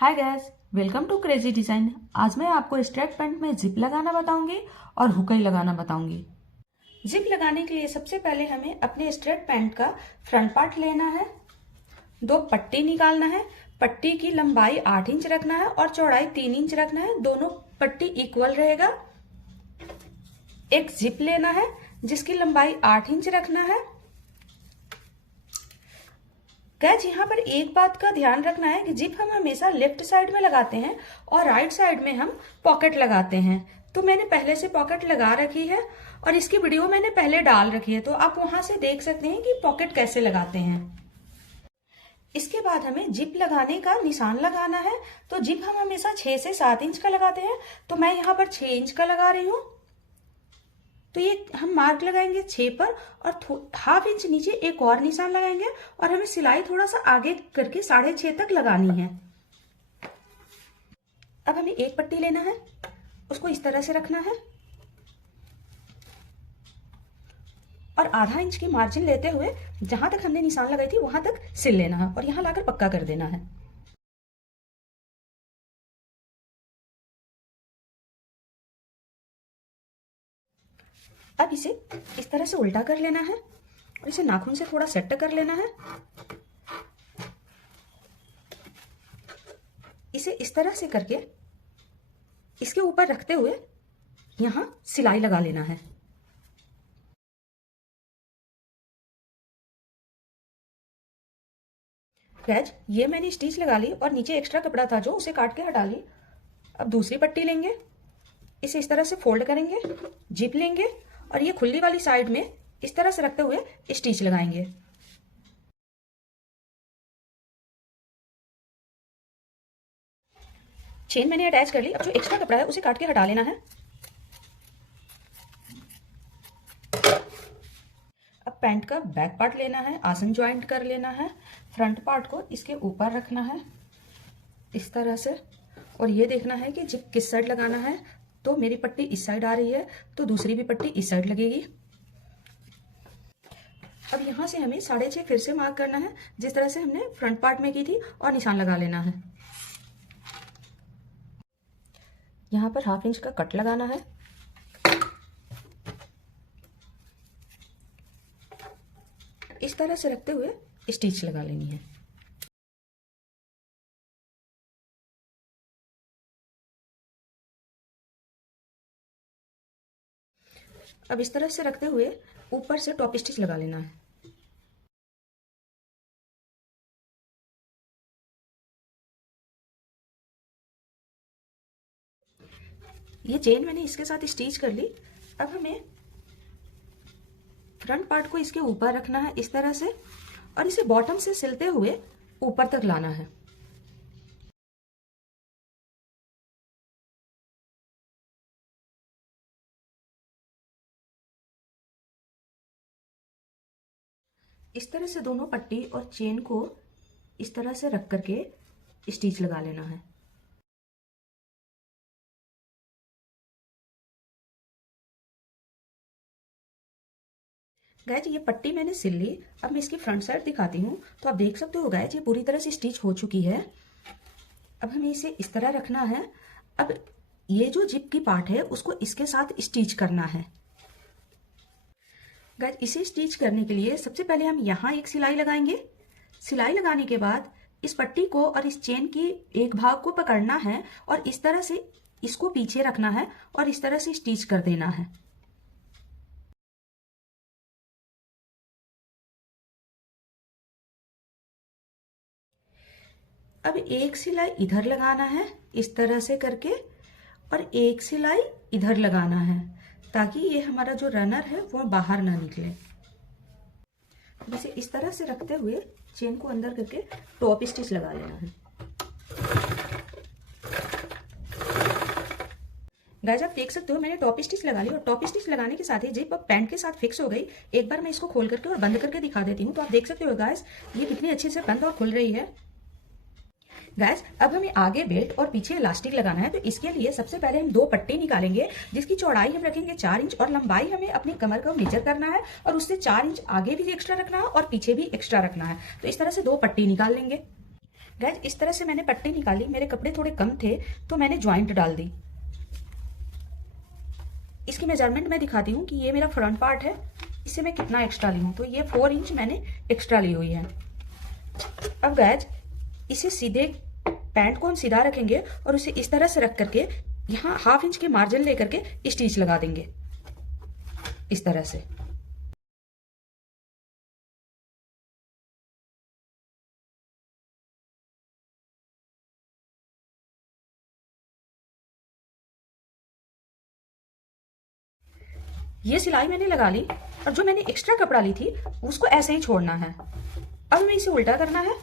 Hi guys, welcome to crazy design. आज मैं आपको स्ट्रेट पैंट में जिप लगाना बताऊंगी और हुक लगाना बताऊंगी। जिप लगाने के लिए सबसे पहले हमें अपने स्ट्रेट पैंट का फ्रंट पार्ट लेना है, दो पट्टी निकालना है। पट्टी की लंबाई 8 इंच रखना है और चौड़ाई 3 इंच रखना है, दोनों पट्टी इक्वल रहेगा। एक जिप लेना है जिसकी लंबाई 8 इंच रखना है। गैस यहाँ पर एक बात का ध्यान रखना है कि जिप हम हमेशा लेफ्ट साइड में लगाते हैं और राइट साइड में हम पॉकेट लगाते हैं। तो मैंने पहले से पॉकेट लगा रखी है और इसकी वीडियो मैंने पहले डाल रखी है, तो आप वहां से देख सकते हैं कि पॉकेट कैसे लगाते हैं। इसके बाद हमें जिप लगाने का निशान लगाना है। तो जिप हम हमेशा 6 से 7 इंच का लगाते हैं, तो मैं यहाँ पर 6 इंच का लगा रही हूँ। तो ये हम मार्क लगाएंगे 6 पर और हाफ इंच नीचे एक और निशान लगाएंगे और हमें सिलाई थोड़ा सा आगे करके 6.5 तक लगानी है। अब हमें एक पट्टी लेना है, उसको इस तरह से रखना है और आधा इंच की मार्जिन लेते हुए जहां तक हमने निशान लगाई थी वहां तक सिल लेना है और यहां लाकर पक्का कर देना है। अब इसे इस तरह से उल्टा कर लेना है और इसे नाखून से थोड़ा सेट कर लेना है। इसे इस तरह से करके इसके ऊपर रखते हुए यहां सिलाई लगा लेना है। गैज ये मैंने स्टिच लगा ली और नीचे एक्स्ट्रा कपड़ा था जो उसे काट के हटा ली। अब दूसरी पट्टी लेंगे, इसे इस तरह से फोल्ड करेंगे, जिप लेंगे और ये खुली वाली साइड में इस तरह से रखते हुए स्टिच लगाएंगे। चेन मैंने अटैच कर ली। अब जो एक्स्ट्रा कपड़ा है उसे काट के हटा लेना है। अब पैंट का बैक पार्ट लेना है, आसन ज्वाइंट कर लेना है। फ्रंट पार्ट को इसके ऊपर रखना है इस तरह से और ये देखना है कि जिप किस साइड लगाना है। तो मेरी पट्टी इस साइड आ रही है तो दूसरी भी पट्टी इस साइड लगेगी। अब यहां से हमें 6.5 फिर से मार्क करना है जिस तरह से हमने फ्रंट पार्ट में की थी और निशान लगा लेना है। यहां पर हाफ इंच का कट लगाना है। इस तरह से रखते हुए स्टिच लगा लेनी है। अब इस तरह से रखते हुए ऊपर से टॉप स्टिच लगा लेना है। ये चेन मैंने इसके साथ स्टिच कर ली। अब हमें फ्रंट पार्ट को इसके ऊपर रखना है इस तरह से और इसे बॉटम से सिलते हुए ऊपर तक लाना है। इस तरह से दोनों पट्टी और चेन को इस तरह से रख करके स्टिच लगा लेना है। गाइज ये पट्टी मैंने सिल ली। अब मैं इसकी फ्रंट साइड दिखाती हूँ तो आप देख सकते हो गाइज ये पूरी तरह से स्टिच हो चुकी है। अब हमें इसे इस तरह रखना है। अब ये जो जिप की पार्ट है उसको इसके साथ स्टिच करना है। गाइज इसे स्टिच करने के लिए सबसे पहले हम यहाँ एक सिलाई लगाएंगे। सिलाई लगाने के बाद इस पट्टी को और इस चेन की एक भाग को पकड़ना है और इस तरह से इसको पीछे रखना है और इस तरह से स्टिच कर देना है। अब एक सिलाई इधर लगाना है इस तरह से करके और एक सिलाई इधर लगाना है ताकि ये हमारा जो रनर है वो बाहर ना निकले। इसे इस तरह से रखते हुए चेन को अंदर करके टॉप स्टिच लगा लेना है। गाइस आप देख सकते हो मैंने टॉप स्टिच लगा ली और टॉप स्टिच लगाने के साथ ही जिप अब पैंट के साथ फिक्स हो गई। एक बार मैं इसको खोल करके और बंद करके दिखा देती हूँ तो आप देख सकते हो गाइस ये कितनी अच्छे से बंद और खुल रही है। गाइस अब हमें आगे बेल्ट और पीछे इलास्टिक लगाना है। तो इसके लिए सबसे पहले हम दो पट्टी निकालेंगे जिसकी चौड़ाई हम रखेंगे 4 इंच और लंबाई हमें अपनी कमर का मेजर करना है और उससे 4 इंच आगे भी एक्स्ट्रा रखना है और पीछे भी एक्स्ट्रा रखना है। तो इस तरह से दो पट्टी निकाल लेंगे। गाइज इस तरह से मैंने पट्टी निकाली, मेरे कपड़े थोड़े कम थे तो मैंने ज्वाइंट डाल दी। इसकी मेजरमेंट मैं दिखाती हूँ कि ये मेरा फ्रंट पार्ट है, इससे मैं कितना एक्स्ट्रा ली हूँ। तो ये 4 इंच मैंने एक्स्ट्रा ली हुई है। अब गाइज इसे सीधे पैंट को हम सीधा रखेंगे और उसे इस तरह से रख करके यहाँ 1/2 इंच के मार्जिन लेकर के स्टिच लगा देंगे इस तरह से। ये सिलाई मैंने लगा ली और जो मैंने एक्स्ट्रा कपड़ा ली थी उसको ऐसे ही छोड़ना है। अब हमें इसे उल्टा करना है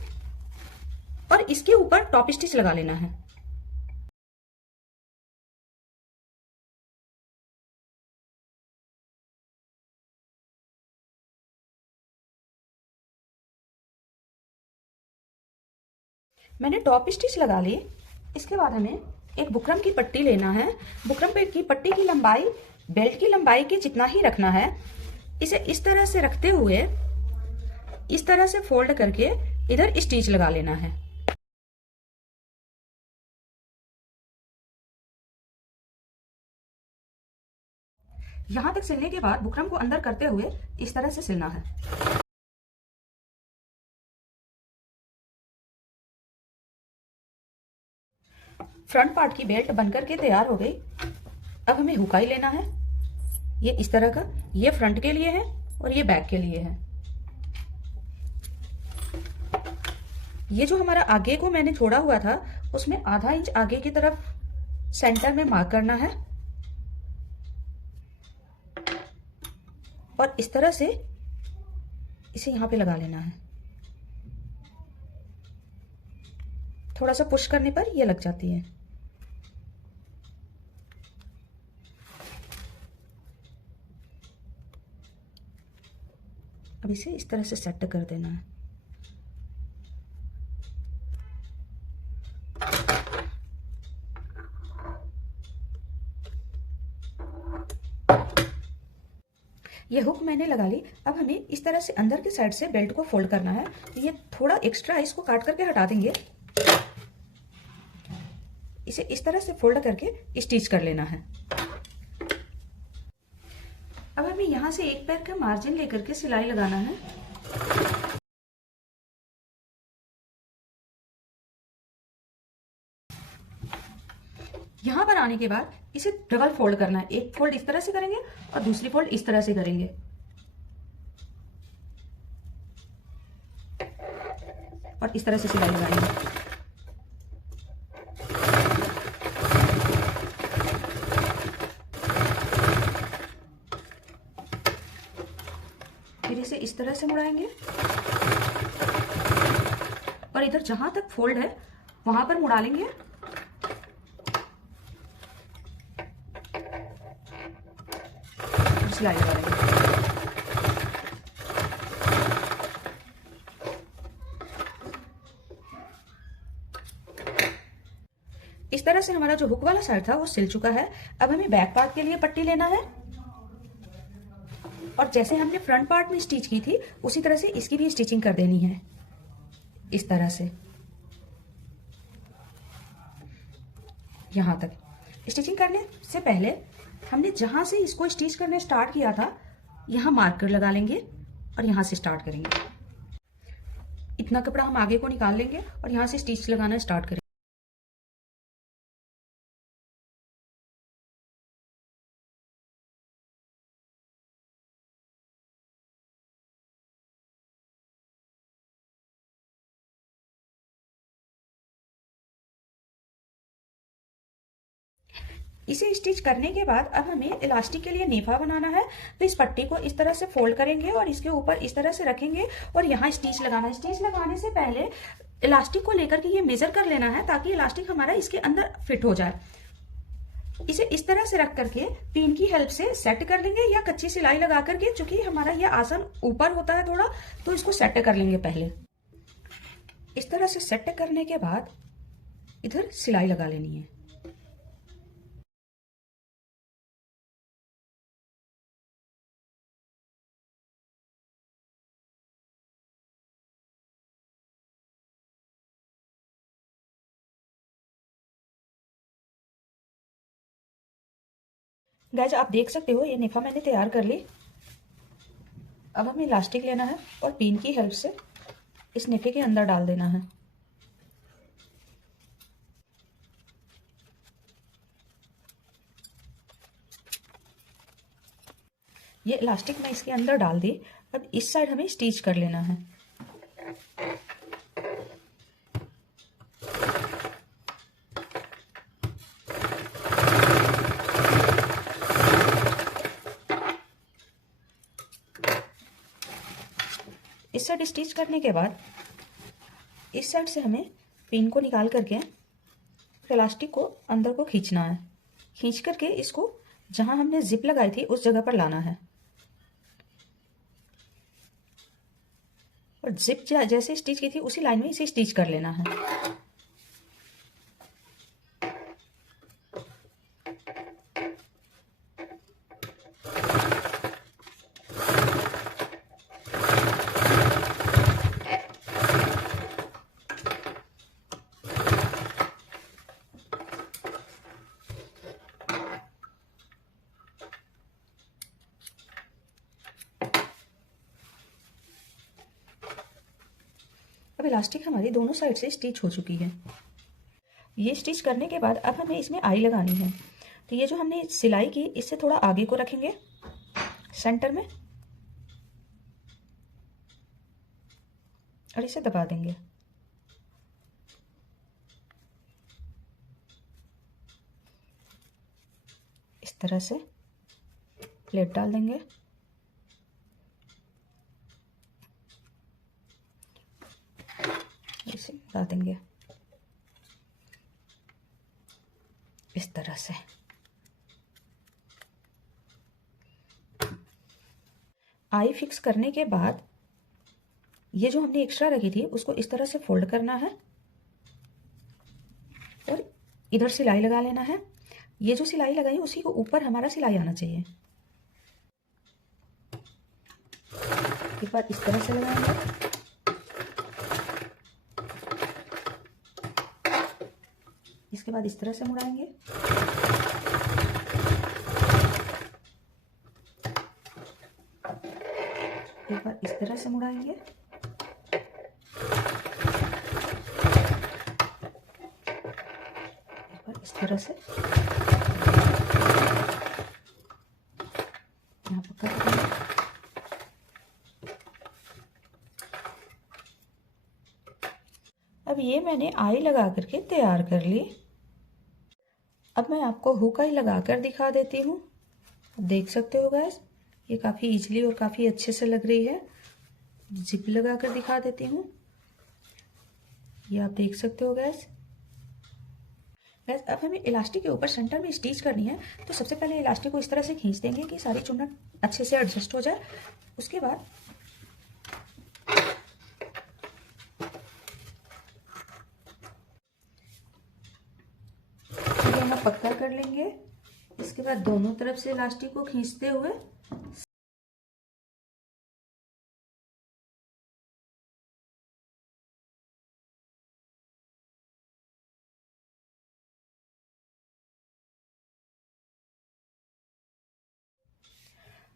और इसके ऊपर टॉप स्टिच लगा लेना है। मैंने टॉप स्टिच लगा ली। इसके बाद हमें एक बुकरम की पट्टी लेना है। बुकरम की पट्टी की लंबाई बेल्ट की लंबाई के जितना ही रखना है। इसे इस तरह से रखते हुए इस तरह से फोल्ड करके इधर स्टिच लगा लेना है। यहां तक सिलने के बाद बुकरम को अंदर करते हुए इस तरह से सिलना है। फ्रंट पार्ट की बेल्ट बनकर के तैयार हो गई। अब हमें हुकाई लेना है, ये इस तरह का। ये फ्रंट के लिए है और ये बैक के लिए है। ये जो हमारा आगे को मैंने छोड़ा हुआ था उसमें 1/2 इंच आगे की तरफ सेंटर में मार्क करना है और इस तरह से इसे यहां पे लगा लेना है। थोड़ा सा पुश करने पर ये लग जाती है। अब इसे इस तरह से सेट कर देना है। ये हुक मैंने लगा ली। अब हमें इस तरह से अंदर की साइड से बेल्ट को फोल्ड करना है। ये थोड़ा एक्स्ट्रा है, इसको काट करके हटा देंगे। इसे इस तरह से फोल्ड करके स्टिच कर लेना है। अब हमें यहां से एक पैर का मार्जिन लेकर के सिलाई लगाना है। यहां पर आने के बाद इसे डबल फोल्ड करना है। एक फोल्ड इस तरह से करेंगे और दूसरी फोल्ड इस तरह से करेंगे और इस तरह से सिलाई लगाएंगे। फिर इसे इस तरह से मुड़ाएंगे और इधर जहां तक फोल्ड है वहां पर मुड़ा लेंगे। सिलाई लगा लेंगे। इस तरह से हमारा जो हुक वाला साइड था वो सिल चुका है। अब हमें बैक पार्ट के लिए पट्टी लेना है और जैसे हमने फ्रंट पार्ट में स्टिच की थी उसी तरह से इसकी भी स्टिचिंग कर देनी है इस तरह से यहां तक। स्टिचिंग करने से पहले हमने जहां से इसको स्टिच करने स्टार्ट किया था यहां मार्कर लगा लेंगे और यहां से स्टार्ट करेंगे। इतना कपड़ा हम आगे को निकाल लेंगे और यहां से स्टिच लगाना स्टार्ट करेंगे। इसे स्टिच करने के बाद अब हमें इलास्टिक के लिए नेफा बनाना है। तो इस पट्टी को इस तरह से फोल्ड करेंगे और इसके ऊपर इस तरह से रखेंगे और यहाँ स्टिच लगाना है। स्टिच लगाने से पहले इलास्टिक को लेकर के ये मेजर कर लेना है ताकि इलास्टिक हमारा इसके अंदर फिट हो जाए। इसे इस तरह से रख करके पिन की हेल्प से सेट कर लेंगे या कच्ची सिलाई लगा करके, चूंकि हमारा ये आसन ऊपर होता है थोड़ा तो इसको सेट कर लेंगे पहले। इस तरह से सेट करने के बाद इधर सिलाई लगा लेनी है। गाइज आप देख सकते हो ये नेफा मैंने तैयार कर ली। अब हमें इलास्टिक लेना है और पिन की हेल्प से इस नेफे के अंदर डाल देना है। ये इलास्टिक मैं इसके अंदर डाल दी। अब इस साइड हमें स्टिच कर लेना है। इस साइड स्टिच करने के बाद इस साइड से हमें पिन को निकाल करके इलास्टिक को अंदर को खींचना है। खींच करके इसको जहां हमने जिप लगाई थी उस जगह पर लाना है और जिप जैसे स्टिच की थी उसी लाइन में इसे स्टिच कर लेना है। अब इलास्टिक हमारी दोनों साइड से स्टिच हो चुकी है। ये स्टिच करने के बाद अब हमें इसमें आई लगानी है। तो ये जो हमने सिलाई की इससे थोड़ा आगे को रखेंगे सेंटर में और इसे दबा देंगे। इस तरह से प्लेट डाल देंगे। इसे उड़ा देंगे इस तरह से। आई फिक्स करने के बाद ये जो हमने एक्स्ट्रा रखी थी उसको इस तरह से फोल्ड करना है और इधर सिलाई लगा लेना है। ये जो सिलाई लगाई उसी को ऊपर हमारा सिलाई आना चाहिए। एक बार इस तरह से लगाएंगे, इसके बाद इस तरह से मुड़ाएंगे, एक बार इस तरह से मुड़ाएंगे, एक बार इस तरह से यहाँ पक्का करेंगे। अब ये मैंने आई लगा करके तैयार कर ली। अब मैं आपको हुक आई लगा कर दिखा देती हूँ। देख सकते हो गाइस ये काफ़ी इजीली और काफ़ी अच्छे से लग रही है। जिप लगा कर दिखा देती हूँ। ये आप देख सकते हो गाइस। अब हमें इलास्टिक के ऊपर सेंटर में स्टिच करनी है। तो सबसे पहले इलास्टिक को इस तरह से खींच देंगे कि सारी चुन्नट अच्छे से एडजस्ट हो जाए। उसके बाद हम पक्का कर लेंगे। इसके बाद दोनों तरफ से इलास्टिक को खींचते हुए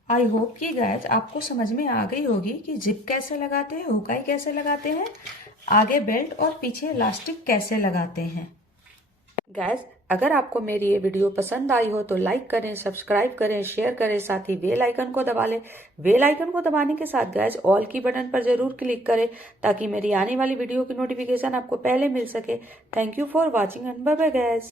आई होप कि गाइस आपको समझ में आ गई होगी कि जिप कैसे लगाते हैं, हुकाई कैसे लगाते हैं, आगे बेल्ट और पीछे इलास्टिक कैसे लगाते हैं। गाइस अगर आपको मेरी ये वीडियो पसंद आई हो तो लाइक करें, सब्सक्राइब करें, शेयर करें, साथ ही बेल आइकन को दबा लें। बेल आइकन को दबाने के साथ गाइस ऑल की बटन पर जरूर क्लिक करें ताकि मेरी आने वाली वीडियो की नोटिफिकेशन आपको पहले मिल सके। Thank you for watching and bye bye guys.